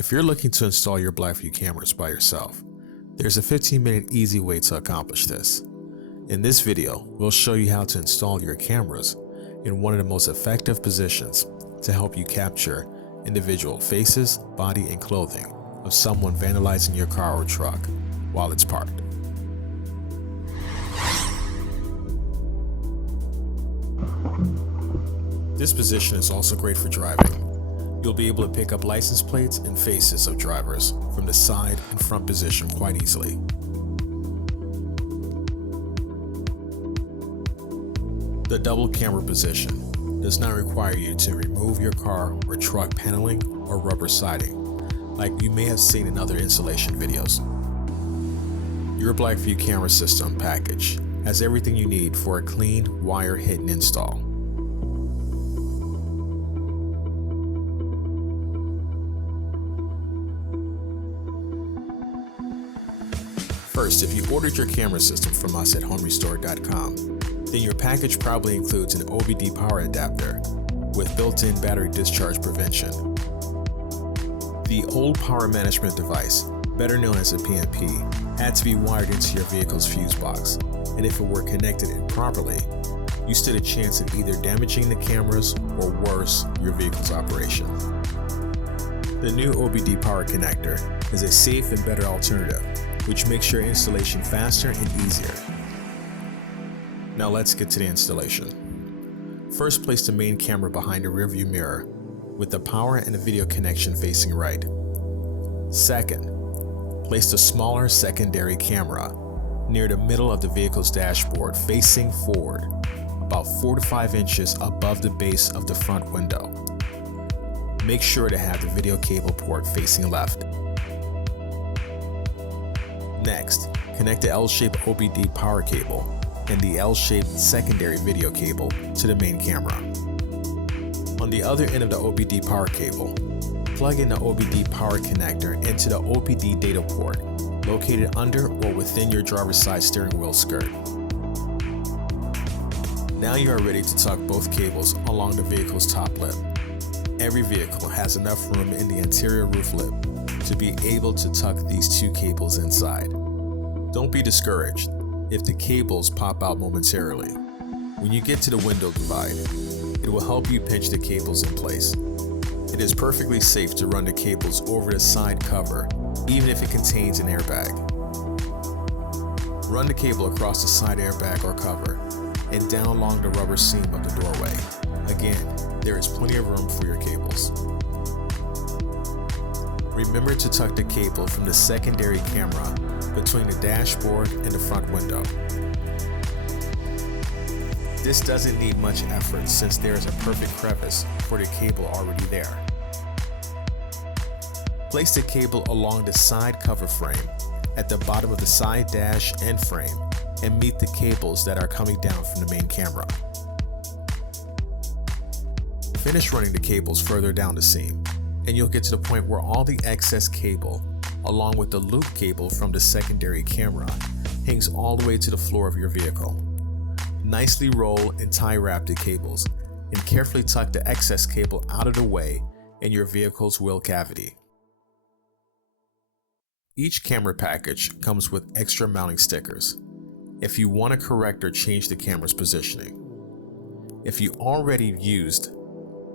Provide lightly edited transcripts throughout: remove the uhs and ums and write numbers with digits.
If you're looking to install your Blackvue cameras by yourself, there's a 15-minute easy way to accomplish this. In this video, we'll show you how to install your cameras in one of the most effective positions to help you capture individual faces, body, and clothing of someone vandalizing your car or truck while it's parked. This position is also great for driving. You'll be able to pick up license plates and faces of drivers from the side and front position quite easily. The double camera position does not require you to remove your car or truck paneling or rubber siding, like you may have seen in other installation videos. Your Blackvue camera system package has everything you need for a clean, wire-hidden install. First, if you ordered your camera system from us at homerestore.com, then your package probably includes an OBD power adapter with built-in battery discharge prevention. The old power management device, better known as a PNP, had to be wired into your vehicle's fuse box, and if it were connected improperly, you stood a chance of either damaging the cameras or worse, your vehicle's operation. The new OBD power connector is a safe and better alternative, which makes your installation faster and easier. Now let's get to the installation. First, place the main camera behind the rearview mirror with the power and the video connection facing right. Second, place the smaller secondary camera near the middle of the vehicle's dashboard facing forward, about 4 to 5 inches above the base of the front window. Make sure to have the video cable port facing left. Next, connect the L-shaped OBD power cable and the L-shaped secondary video cable to the main camera. On the other end of the OBD power cable, plug in the OBD power connector into the OBD data port located under or within your driver's side steering wheel skirt. Now you are ready to tuck both cables along the vehicle's top lip. Every vehicle has enough room in the interior roof lip to be able to tuck these two cables inside. Don't be discouraged if the cables pop out momentarily. When you get to the window divide, it will help you pinch the cables in place. It is perfectly safe to run the cables over the side cover, even if it contains an airbag. Run the cable across the side airbag or cover and down along the rubber seam of the doorway. Again, there is plenty of room for your cables. Remember to tuck the cable from the secondary camera between the dashboard and the front window. This doesn't need much effort since there is a perfect crevice for the cable already there. Place the cable along the side cover frame at the bottom of the side dash and frame and meet the cables that are coming down from the main camera. Finish running the cables further down the seam, and you'll get to the point where all the excess cable, along with the loop cable from the secondary camera, hangs all the way to the floor of your vehicle. Nicely roll and tie wrap the cables, and carefully tuck the excess cable out of the way in your vehicle's wheel cavity. Each camera package comes with extra mounting stickers if you want to correct or change the camera's positioning. If you already used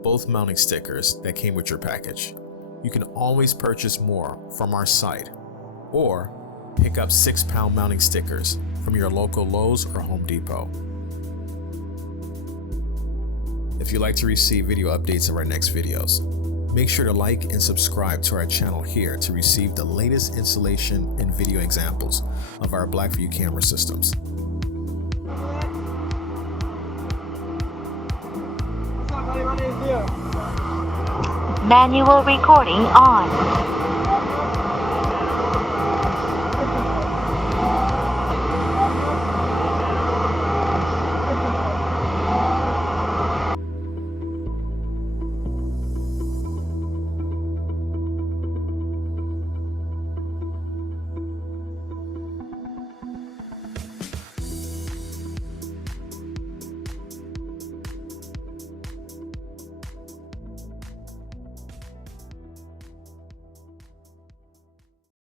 both mounting stickers that came with your package, you can always purchase more from our site or pick up 6-pound mounting stickers from your local Lowe's or Home Depot. If you'd like to receive video updates of our next videos, make sure to like and subscribe to our channel here to receive the latest installation and video examples of our Blackvue camera systems. Manual recording on.